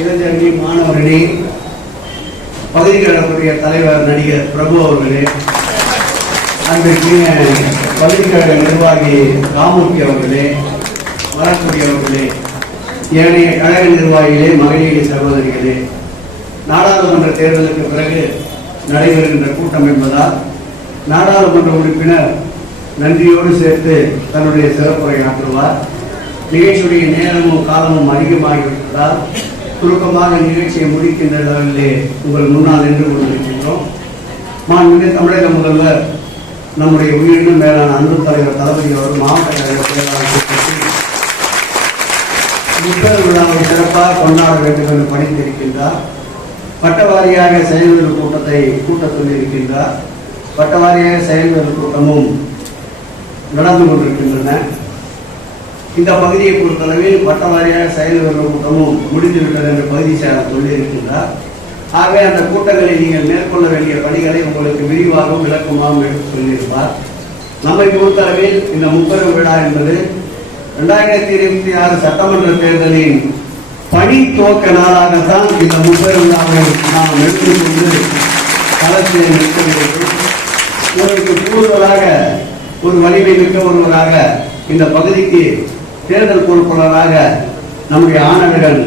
இளைஞரணி மாணவரணி, பகுதிக்கழகத்துடைய தலைவர் நடிகர் பிரபு அவர்களே, அன்றைக்கு பகுதிக்கழக நிர்வாகி ராமூர்த்தி அவர்களே, வரக்கூடிய அவர்களே, ஏனைய கழக நிர்வாகிகளே, மகளிர் சகோதரிகளே, நாடாளுமன்ற தேர்தலுக்கு பிறகு நடைபெறுகின்ற கூட்டம் என்பதால் நாடாளுமன்ற உறுப்பினர் நன்றியோடு சேர்த்து தன்னுடைய சிறப்புரை ஆற்றுவார். நிகழ்ச்சியுடைய நேரமும் காலமும் அதிகமாகிவிட்டதால் சுருக்கமாக நிகழ்ச்சியை முடிக்கின்ற அளவிலே உங்கள் முன்னால் நின்று கொண்டிருக்கின்றோம். மாண்புமிகு தமிழக முதல்வர் நம்முடைய உயிரினும் மேலான அன்பு தலைவர் தளபதி அவர்கள் மாவட்ட கழக செயலாளர் முப்பது விழாவை சிறப்பாக கொண்டாட வேண்டும் என்று பணித்திருக்கின்றார். பட்டவாரியாக செயல்வதல் கூட்டத்தை கூட்டத்தில் இருக்கின்றார். பட்டவாரியாக செயல்வதல் கூட்டமும் நடந்து கொண்டிருக்கின்றன. இந்த பகுதியை பொறுத்தளவில் பட்டவாரியாக செயல்வதல் கூட்டமும் முடிந்துவிட்டது என்று பகுதி செயலர் சொல்லியிருக்கின்றார். ஆகவே அந்த கூட்டங்களை நீங்கள் மேற்கொள்ள வேண்டிய பணிகளை உங்களுக்கு விரிவாகவும் விளக்கமாகவும் எடுத்து சொல்லியிருப்பார். நம்மை பொறுத்தளவில் இந்த முப்பெரும் விழா என்பது 2026 சட்டமன்ற தேர்தலின் பணி துவக்க நாளாகத்தான் இந்த முப்பெரும் விழாவை நாம் எடுத்துக்கொண்டு களத்தில் நிற்க வேண்டும். உங்களுக்கு கூடுதலாக ஒரு வலிமை மிக்க ஒருவராக இந்த பகுதிக்கு தேர்தல் பொறுப்பாளராக நம்முடைய ஆனவர்கள்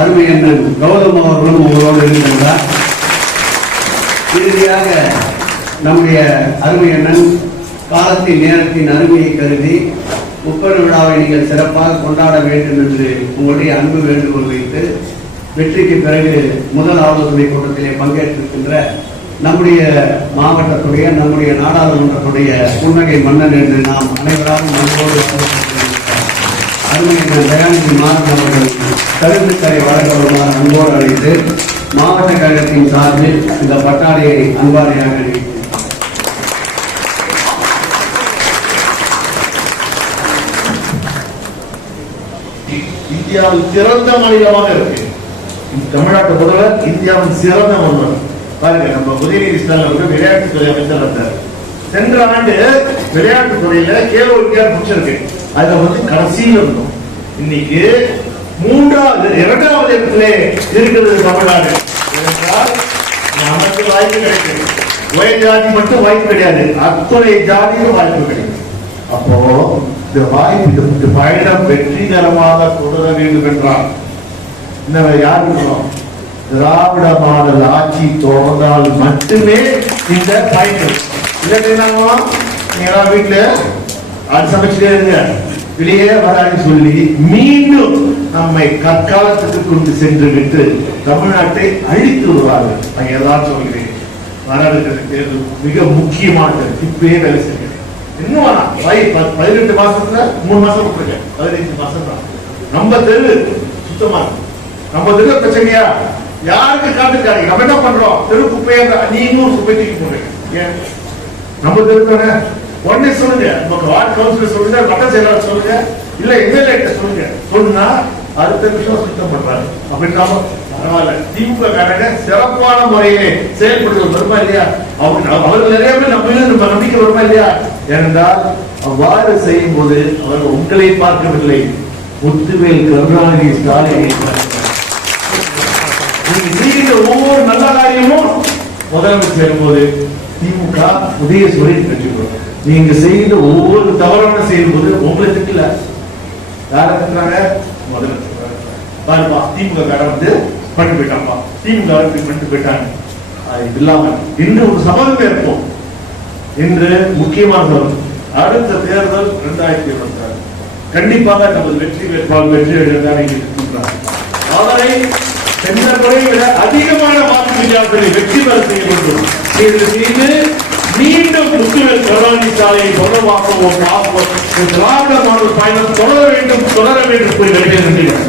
அருமை அண்ணன் கௌதம் அவர்களும் உங்களோடு இருக்கின்றார். இறுதியாக நம்முடைய அருமை அண்ணன் காலத்தின் நேரத்தின் அருமையை கருதி முப்பெரும் விழாவை நீங்கள் சிறப்பாக கொண்டாட வேண்டும் என்று உங்களுடைய அன்பு வேண்டுகோள் வைத்து வெற்றிக்கு பிறகு முதல் ஆலோசனை கூட்டத்திலே பங்கேற்றிருக்கின்ற நம்முடைய மாவட்டத்துடைய நம்முடைய நாடாளுமன்றத்துடைய புன்னகை மன்னன் என்று நாம் அனைவராலும் அன்போடு அருமையான தயாநிதி மாறன் அவர்கள் கருத்துக்கரை வழங்குமாறு அன்போடு அழைத்து மாவட்ட கழகத்தின் சார்பில் இந்த பட்டாடையை அன்பாடையாக அளித்தார். இந்தியாவில் சிறந்த மாநிலமாக இருக்கு தமிழ்நாட்டை முதல்வர். இந்தியாவின் சிறந்த முதல்வர் பாருங்க. நம்ம உதயநிதி ஸ்டாலின் விளையாட்டுத்துறை அமைச்சர் வந்தார். சென்ற ஆண்டு விளையாட்டுத்துறையில கேலோ இந்தியா முடிச்சிருக்கு. அதுல கடைசியில் இருந்தோம். இன்னைக்கு இரண்டாவது இடத்திலே இருக்கிறது தமிழ்நாடு. நமக்கு வாய்ப்பு கிடைக்கும். ஒரே ஜாதி மட்டும் வாய்ப்பு கிடையாது, அத்துணை ஜாதியும் வாய்ப்பு கிடைக்கும். அப்போ இந்த வாய்ப்பு பயணம் வெற்றிகரமாக தொடர வேண்டும் என்றால் யாருக்கு திராவிட மாடல் ஆட்சி தொடர்ந்தால் மட்டுமே இந்த பயணம். இல்லைன்னா வீட்டுல அது சமைச்சுட்டே இருங்க, வெளியே வரான்னு சொல்லி மீண்டும் நம்மை கற்காலத்துக்கு கொண்டு சென்று விட்டு தமிழ்நாட்டை அழித்து வருவார்கள். நான் எல்லாரும் சொல்கிறேன், நாடாளுமன்ற தேர்தல் மிக முக்கியமானது. இப்பயே வேலை செய்ய இன்னும் 18 மாசத்துல 3 மாசம் கொடுத்துருக்கேன். 15 மாசம் தான் நம்ம தெரு சுத்தமா நம்ம தெரு பிரச்சனையா யாருக்கு காத்துக்காங்க. நம்ம என்ன பண்றோம்? தெரு குப்பையா நீ இன்னொரு குப்பை தூக்கி போடுறீங்க. ஏன் நம்ம தெரு தானே? உடனே சொல்லுங்க, நமக்கு வார்டு கவுன்சிலர் சொல்லுங்க, மட்ட செயலாளர் சொல்லுங்க, இல்ல எம்எல்ஏ கிட்ட சொல்லுங்க. சொன்னா அடுத்த விஷயம் சுத்தம் பண்றாங்க. அப்படின்னா பரவாயில்ல. திமுக காரங்க சிறப்பான முறையிலே செயல்படுவது வருமா இல்லையா? அவர்கள் நிறைய பேர் நம்ம நம்பிக்கை வருமா இல்லையா? ஏனென்றால் அவ்வாறு செய்யும் போது அவர்கள் உங்களை பார்க்கவில்லை, முத்துவேல் கருணாநிதி ஸ்டாலினை நீங்க செய்கிற ஒவ்வொரு நல்ல காரியமும் முதலமைச்சர் சேரும்போது திமுக உதயசூரியன் வெற்றி பெறும். நீங்க செய்கிற ஒவ்வொரு தவறான செய்யும் போது உங்களை திட்டல யார திட்டுறாங்க? முதலமைச்சர் பாருப்பா, திமுக காரன் பண்ணி போயிட்டாப்பா, திமுக பண்ணிட்டு போயிட்டாங்க. இது இல்லாம இன்று ஒரு சபதம் ஏற்போம். இன்று முக்கியமான சபதம். அடுத்த தேர்தல் 2026 கண்டிப்பாக நமது வெற்றி வேட்பாளர் வெற்றி எழுதார். அவரை சென்ற முறை விட அதிகமான வாக்கு வித்தியாசத்தை வெற்றி பெற செய்யப்படும். மீண்டும் முத்துவேல் கருணாநிதி சாலையை தொடர்பாக திராவிட மாடல் பயணம் தொடர வேண்டும் கூறி வருகிறேன்.